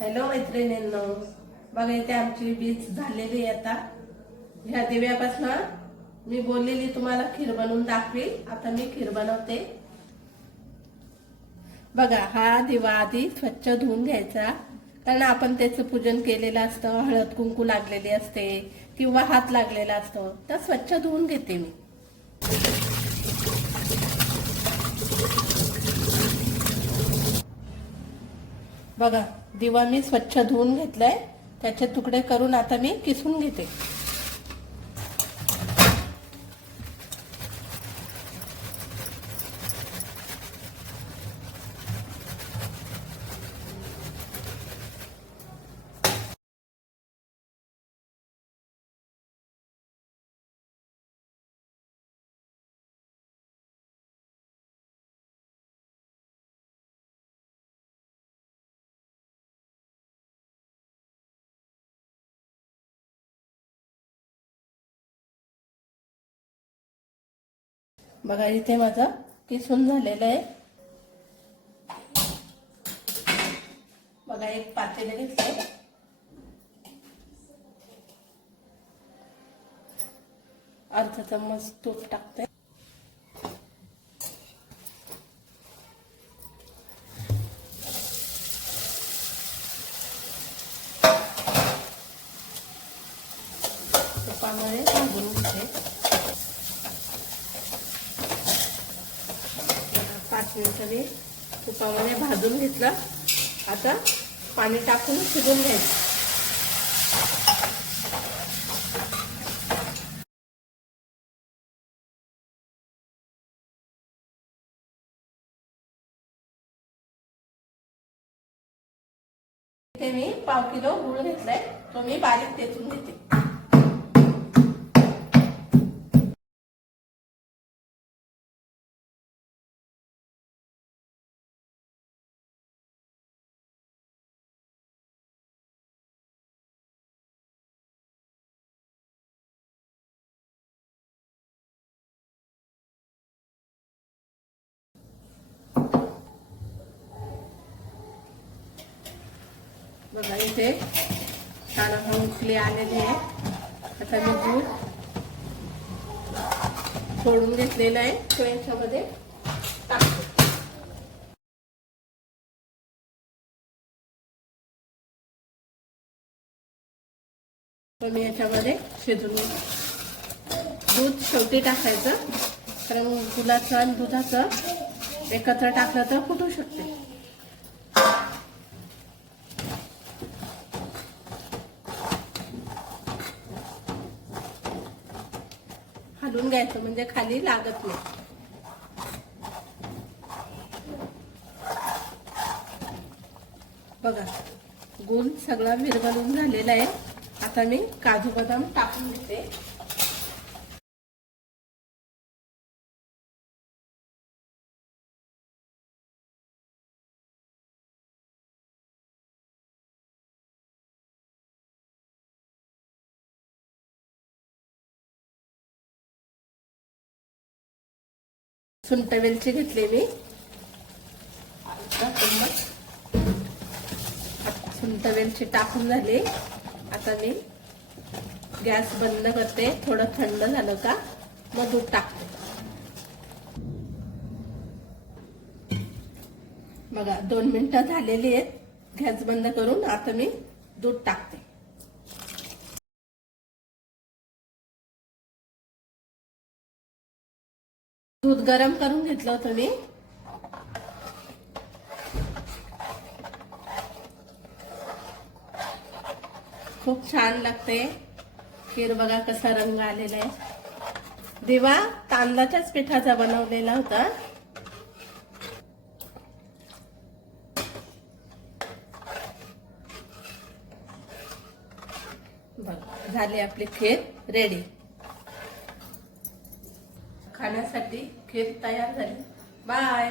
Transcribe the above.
Hello मैत्रिणींनो, बघा इथे आमची बीच झालेली आहे. आता ह्या दिव्यापासून मी बोललेली तुम्हाला खीर बनवून दाखवी. आता मी खीर बनवते. बघा, हा दिवा आधी स्वच्छ धुवून घ्यायचा, कारण आपण त्याचं पूजन केलेलं असतं, हळद कुंकू लागलेली असते किंवा हात लागलेला असतो, तर स्वच्छ धुवून घेते मी. बघा, दिवा मी स्वच्छ धुवून घेतलाय. त्याचे तुकडे करून आता मी किसून घेते. बघा, इथे माझं किसून झालेलं आहे. बघा, एक पातेलं घेतलंय. अर्धा चम्मच तूप टाकते. तुपामध्ये भाजून घेते. 5 मिनिटांनी तुपामध्ये भाजून घेतलं. आता पाणी टाकून शिजवून घ्यायचं. इथे मी 1/2 किलो गूळ घेतलाय, तो मी बारीक ठेचून घेते. बघा, इथे छान उकळी आलेली आहे. आता मी दूध सोडून घेतलेलं आहे, तो याच्यामध्ये टाकते. तर मी याच्यामध्ये शिजून दूध शेवटी टाकायचं, कारण गुळाचं आणि दुधाचं एकत्र टाकलं तर फुटू शकते. हलवून घ्यायचं म्हणजे खाली लागत नाही. बघा, गूळ सगळा विरघळून झालेला आहे. आता मी काजू बदाम टाकून घेते. सुंठ वेलची घेतली मी. सुंठ वेलची टाकून झाली. आता मी गॅस बंद करते. थोडं थंड झालं का मग दूध टाकते. बघा, 2 मिनिटं झालेली आहेत. गॅस बंद करून आता मी दूध टाकते. दूध गरम करून घेतलं होतं मी. खूप छान लागते खीर. बघा कसा रंग आलेला आहे. दिवा तांदळाच्याच पिठाचा बनवलेला होता. बघा, झाली आपली खीर रेडी. खाण्यासाठी खीर तयार झाली. बाय.